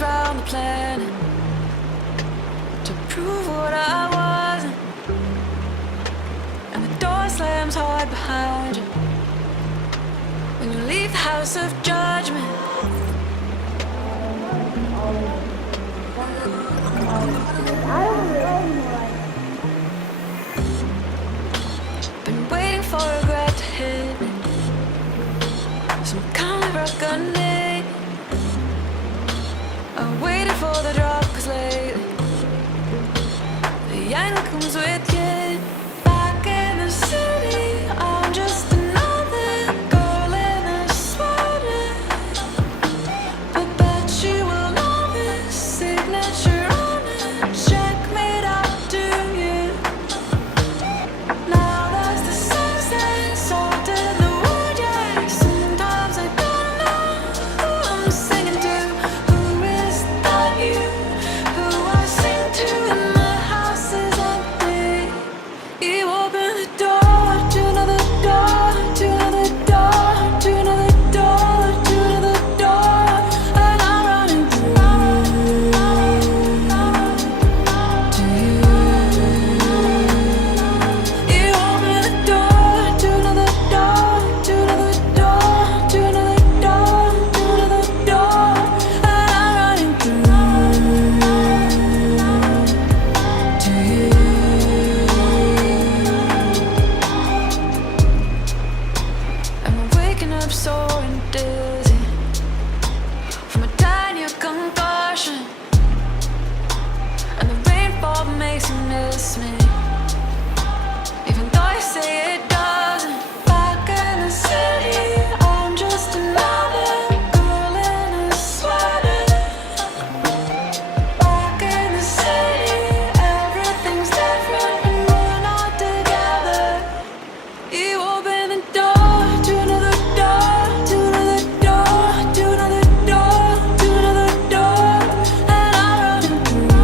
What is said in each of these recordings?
round the planet to prove what I wasn't, and the door slams hard behind you when you leave the house of judgment. Been waiting for regret to hit me, some kind of reckoning. I waited for the drop, 'cause lately the end comes with you. Back in the city, I'm just another girl in a sweater, but bet you will know this signature on it. Checkmate, I'll do you. Now there's the sunset, salt in the wood, yeah. Sometimes I don't know who I'm singing to. Who is that you? Who I sing to when my house is empty? You open the door to another door, to another door, to another door, to another door, and I'm running through to you. You open the door to another door, to another door, to another door, to another door, and I'm running through to you. Am I waking up sore and dizzy from a tiny concussion? And the rainfall makes you miss me, even though you say it doesn't. Back in the city, I'm just another girl in a sweater. Back in the city, everything's different when we're not together. You open the door to another door, to another door, to another door, to another door, and I'm running through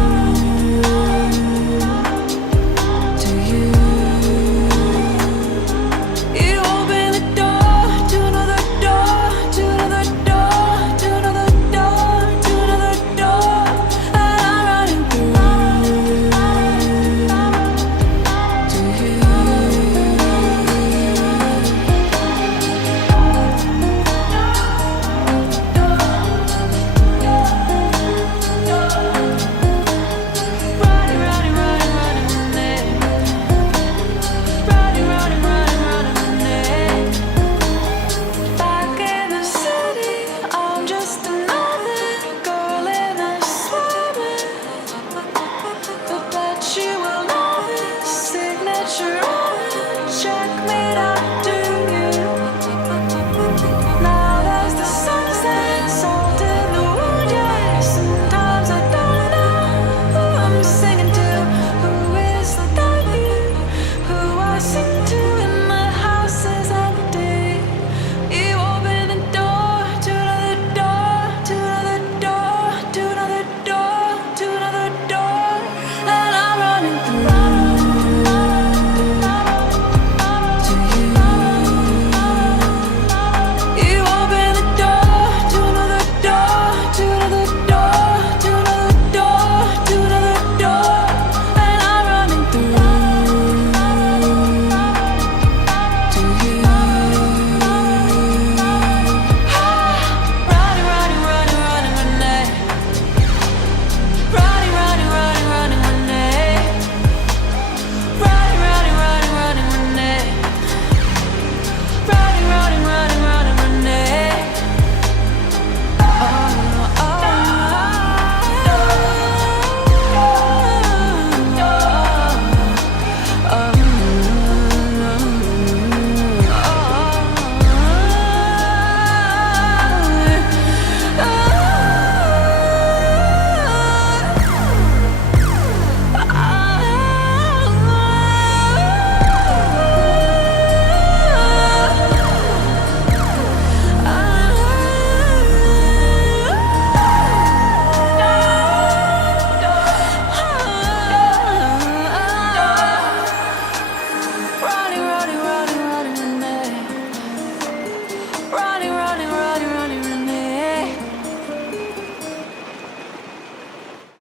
to you. You open the door to another door, to another door, to another door, to another door, and I'm running through to you. Running, running, running, running, running. Running, running, running, running, running. Back in the city, I'm just another girl in a sweater, but bet you will know this signature